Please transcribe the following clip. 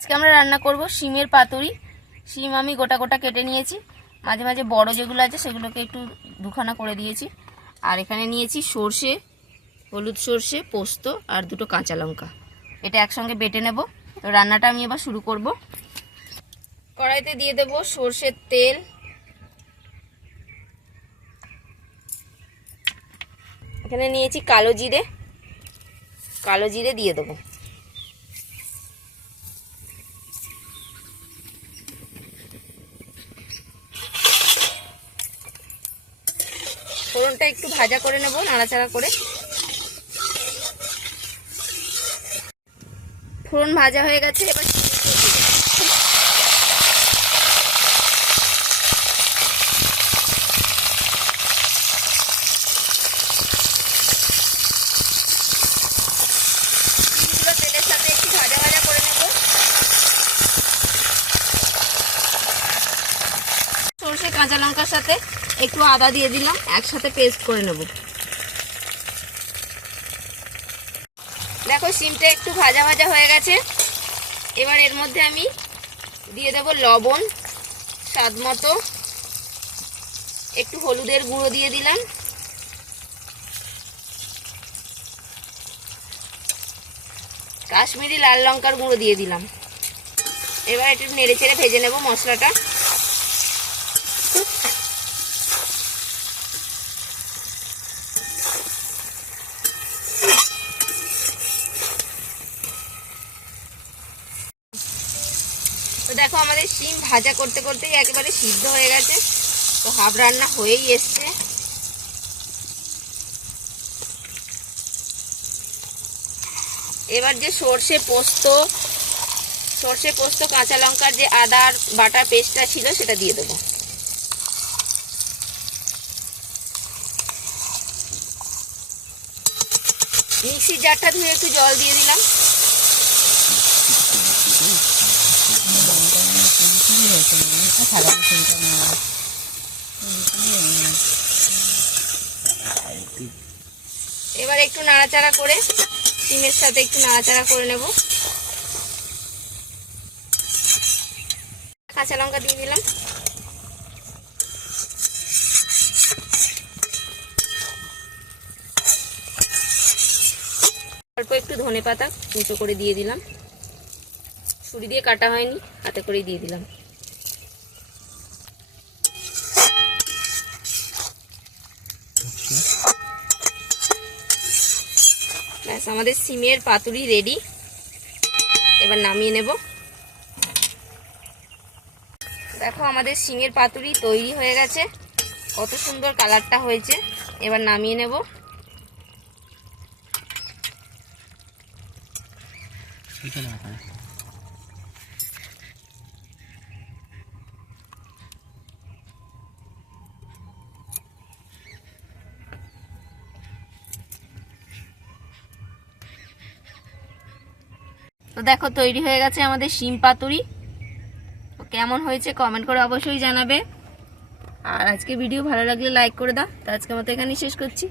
আজকে আমরা রান্না করব শিমের পাতুরি। শিম আমি গোটা গোটা কেটে নিয়েছি, মাঝে মাঝে বড় যেগুলো আছে সেগুলোকে একটু দুখানা করে দিয়েছি। আর এখানে নিয়েছি সর্ষে, হলুদ সর্ষে, পোস্ত আর দুটো কাঁচা লঙ্কা। এটা একসঙ্গে বেটে নেব। তো রান্নাটা আমি এবার শুরু করব। কড়াইতে দিয়ে দেব সর্ষের তেল, এখানে নিয়েছি কালো জিরে দিয়ে দেবো। ফোড়নটা একটু ভাজা করে নেব, নাড়াচাড়া করে। ফোড়ন ভাজা হয়ে গেছে, এবার তেলের সাথে একটু ভাজা ভাজা করে নেব। সরষে কাঁচা লঙ্কার সাথে একটু আদা দিয়ে দিলাম, একসাথে পেস্ট করে নেব। দেখো শিমটা একটু ভাজা ভাজা হয়ে গেছে। এবার এর মধ্যে আমি দিয়ে দেব লবণ স্বাদ মতো, একটু হলুদের গুঁড়ো দিয়ে দিলাম, কাশ্মীরি লাল লঙ্কার গুঁড়ো দিয়ে দিলাম। এবার একটু নেড়ে চেড়ে ভেজে নেব মশলাটা। তো দেখো আমাদের শিম ভাজা করতে করতেই একেবারে সিদ্ধ হয়ে গেছে। তো হাফ রান্না হয়েই এসছে। এবার যে সর্ষে পোস্ত কাঁচা লঙ্কার যে আদার বাটা পেস্টটা ছিল সেটা দিয়ে দেবো। মিক্সির জারটা ধুয়ে একটু জল দিয়ে দিলাম। এবার একটু নাড়াচাড়া করে শিমের সাথে একটু নাড়াচাড়া করে নেব। কাঁচা লঙ্কা দিয়ে দিলাম। অল্প একটু ধনেপাতা কুচো করে দিয়ে দিলাম, ছুরি দিয়ে কাটা হয়নি, হাতে করে দিয়ে দিলাম। ব্যাস আমাদের শিমের পাতুরি রেডি। এবার নামিয়ে নেব। দেখো আমাদের শিমের পাতুরি তৈরি হয়ে গেছে, কত সুন্দর কালারটা হয়েছে। এবার নামিয়ে নেব। তো দেখো তৈরি হয়ে গেছে আমাদের শিম পাতুরি। কেমন হয়েছে কমেন্ট করে অবশ্যই জানাবে। আর আজকে ভিডিও ভালো লাগলে লাইক করে দাও। তো আজকে মতো এখানেই শেষ করছি।